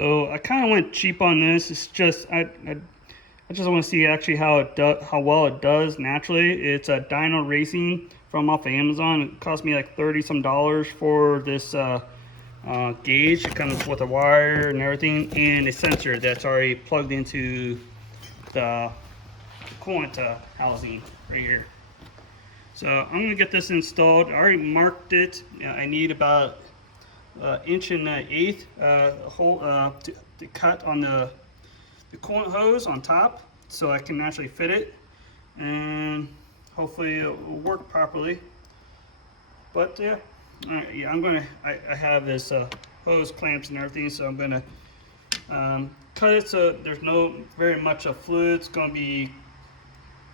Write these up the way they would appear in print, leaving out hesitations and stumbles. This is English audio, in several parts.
So I kind of went cheap on this. It's just I just want to see actually how well it does naturally. It's a Dyno Racing from off of Amazon. It cost me like 30 some dollars for this gauge. It comes with a wire and everything, and a sensor that's already plugged into the coolant housing right here. So I'm gonna get this installed. I already marked it. I need about inch and an eighth hole to cut on the coolant hose on top, so I can actually fit it, and hopefully it will work properly. But yeah, yeah, I have this hose clamps and everything, so I'm gonna cut it so there's no very much of fluid. It's gonna be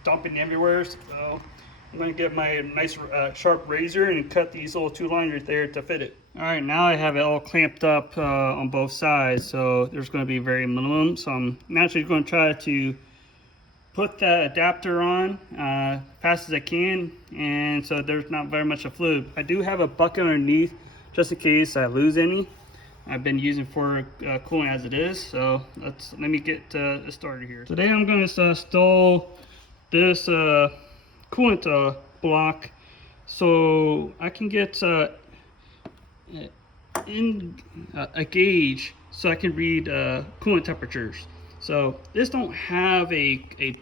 dumping everywhere. So I'm going to get my nice sharp razor and cut these little two lines right there to fit it. All right, now I have it all clamped up on both sides, so there's going to be very minimum. So I'm naturally going to try to put that adapter on fast as I can, and so there's not very much of fluid. I do have a bucket underneath just in case I lose any. I've been using for coolant as it is, so let me get started here. Today I'm going to install this coolant block so I can get in a gauge so I can read coolant temperatures. So this don't have a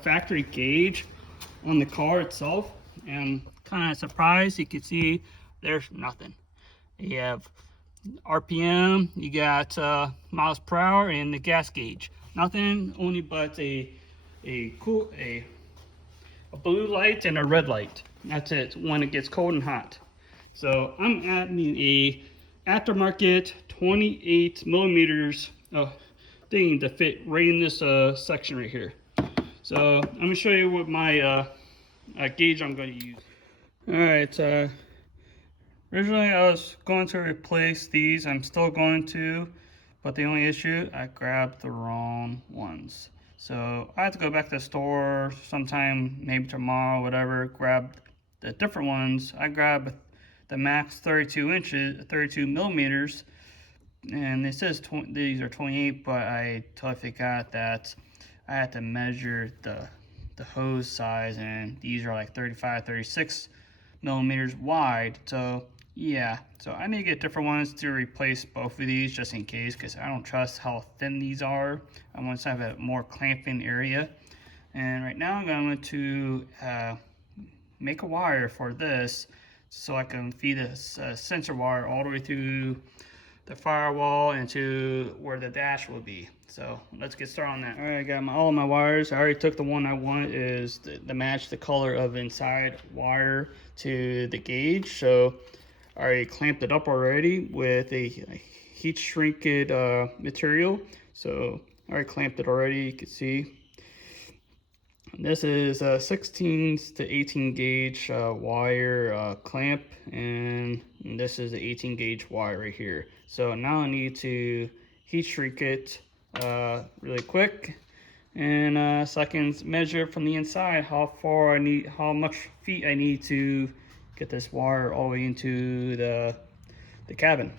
factory gauge on the car itself, and I'm kind of surprised. You can see there's nothing. You have RPM, you got miles per hour, and the gas gauge. Nothing, only but a blue light and a red light. That's it when it gets cold and hot. So I'm adding a aftermarket 28 millimeters thing to fit right in this section right here. So I'm gonna show you what my gauge I'm going to use. All right. Originally I was going to replace these. I'm still going to, but the only issue, I grabbed the wrong ones. So I have to go back to the store sometime, maybe tomorrow, whatever, grab the different ones. I grabbed the max 32 millimeters, and it says these are 28, but I totally forgot that I had to measure the hose size, and these are like 36 millimeters wide. So yeah, so I need to get different ones to replace both of these just in case, because I don't trust how thin these are. I want to have a more clamping area. And right now I'm going to make a wire for this so I can feed this sensor wire all the way through the firewall and to where the dash will be. So let's get started on that. All right, I got all of my wires. I already took the one I want is to match the color of inside wire to the gauge. So I already clamped it up already with a heat shrinked material. So I already clamped it already, you can see. This is a 16 to 18 gauge wire clamp, and this is the 18 gauge wire right here. So now I need to heat shrink it really quick, and so I can measure from the inside how much feet I need to get this wire all the way into the cabin.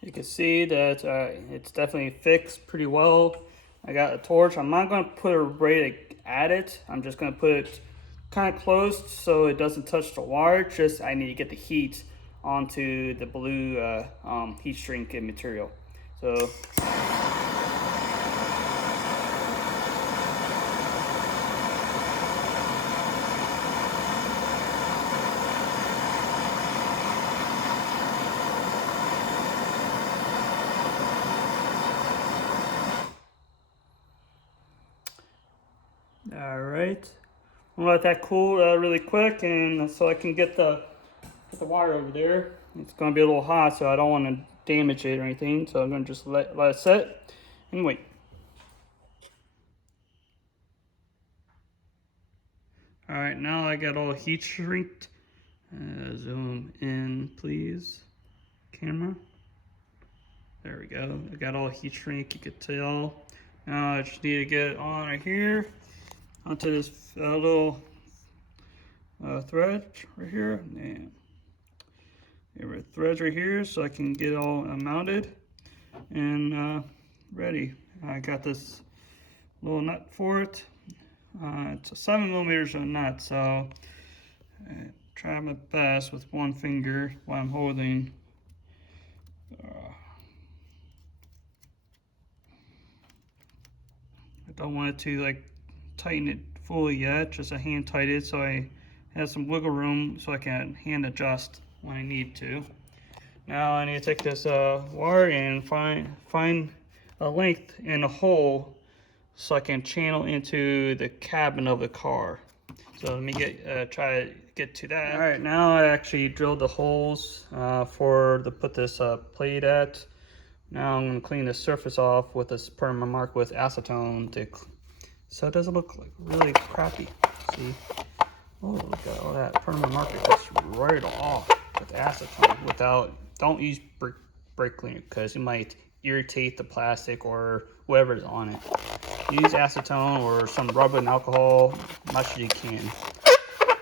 You can see that it's definitely fixed pretty well. I got a torch. I'm not going to put it right at it. I'm just going to put it kind of close so it doesn't touch the wire. Just I need to get the heat onto the blue heat shrink material. So all right, I'm gonna let that cool really quick, and so I can get the wire over there. It's gonna be a little hot, so I don't want to damage it or anything. So I'm gonna just let it set and wait. All right, now I got all heat shrinked. Zoom in, please, camera. There we go. I got all heat shrink. You could tell. Now I just need to get it on right here onto this little thread right here. And there are threads right here, so I can get it all mounted. and ready. I got this little nut for it. It's a 7mm nut, so I try my best with one finger while I'm holding. I don't want it to like tighten it fully yet, just a hand tighten it so I have some wiggle room so I can hand adjust when I need to. Now I need to take this wire and find a length in a hole so I can channel into the cabin of the car. So let me try to get to that. All right, now I actually drilled the holes to put this plate at. Now I'm going to clean the surface off with this permanent mark with acetone so it doesn't look like really crappy. See? Oh, look at all that permanent marker just right off with acetone. Don't use brake cleaner because it might irritate the plastic or whatever's on it. Use acetone or some rubber and alcohol much as you can.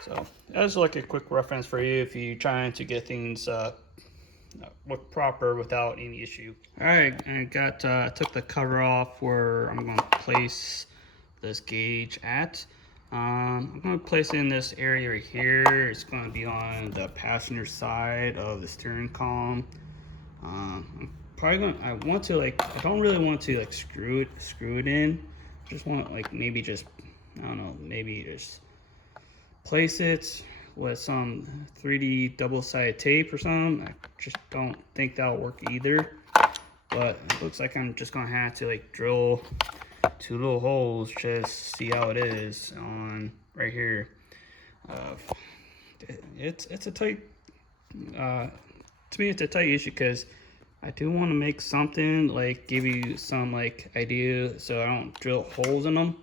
So that's like a quick reference for you if you're trying to get things look proper without any issue. All right, I took the cover off where I'm going to place this gauge at. I'm going to place it in this area right here. It's going to be on the passenger side of the steering column. I'm probably going to, I don't really want to like screw it in. Just want like maybe just place it with some 3D double-sided tape or something. I just don't think that'll work either. But it looks like I'm just going to have to like drill 2 little holes, just see how it is on right here. It's a tight, to me it's a tight issue because I do want to make something like give you some like idea so I don't drill holes in them.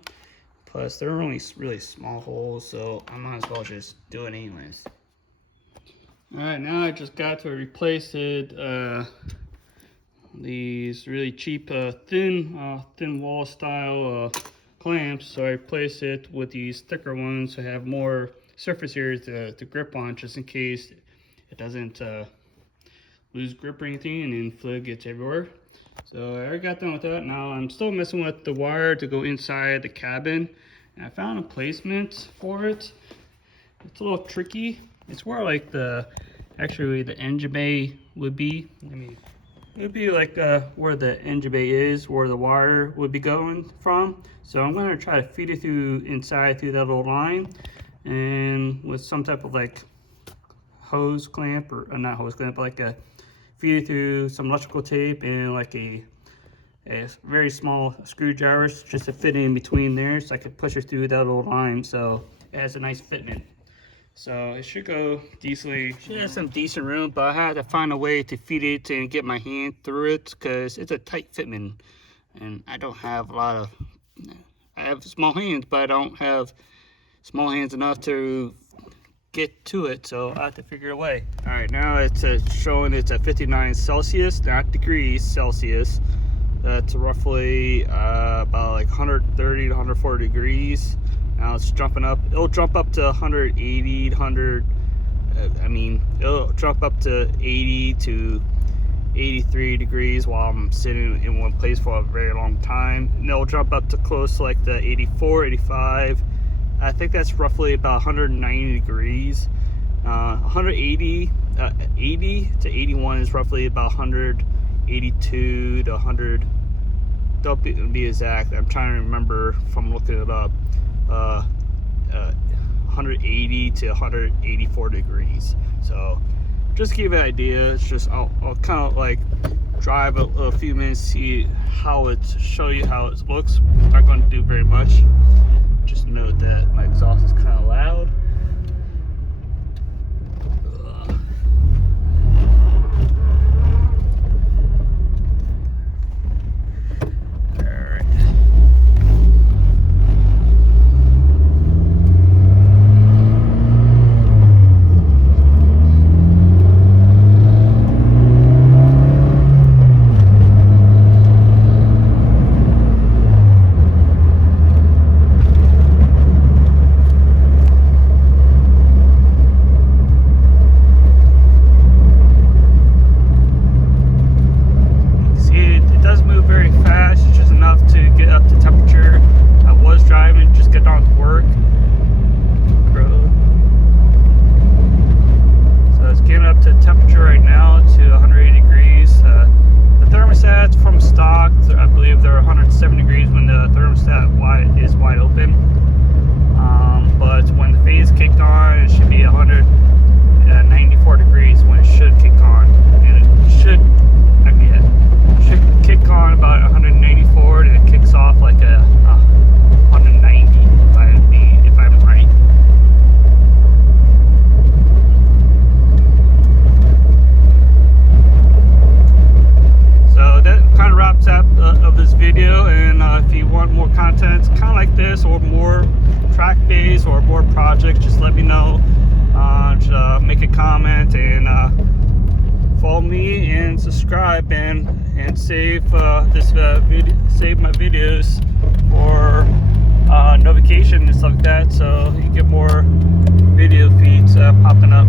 Plus they're only really small holes, so I might as well just do it anyways. Alright, now I just got to replace it. These really cheap thin wall style clamps, so I replaced it with these thicker ones to have more surface area to grip on, just in case it doesn't lose grip or anything and then fluid gets everywhere. So I already got done with that. Now I'm still messing with the wire to go inside the cabin, and I found a placement for it. It's a little tricky. It's where like the engine bay would be. It would be like where the engine bay is, where the wire would be going from. So I'm going to try to feed it inside through that little line, and with some type of like hose clamp, or not hose clamp, but like feed it through some electrical tape and like a very small screwdriver just to fit in between there, so I could push it through that little line so it has a nice fitment. So it should go decently. Should have some decent room, but I had to find a way to feed it and get my hand through it because it's a tight fitment, and I don't have I have small hands, but I don't have small hands enough to get to it, so I have to figure a way. All right, now it's showing it's at 59 Celsius, not degrees Celsius. That's roughly about like 130 to 140 degrees. Now it's jumping up. It'll jump up to 180, it'll jump up to 80 to 83 degrees while I'm sitting in one place for a very long time. And it'll jump up to close to like the 84, 85. I think that's roughly about 190 degrees. 180, 80 to 81 is roughly about 182 to 100. Don't be exact. I'm trying to remember from looking it up. 180 to 184 degrees. So just to give you an idea, it's just I'll kind of like drive a few minutes, show you how it looks. I'm not going to do very much. Just note that my exhaust is kind of loud. want more content kind of like this, or more track based, or more projects, just let me know. Just, make a comment and follow me and subscribe and save this video, save my videos for notification and stuff like that, so you get more video feeds popping up.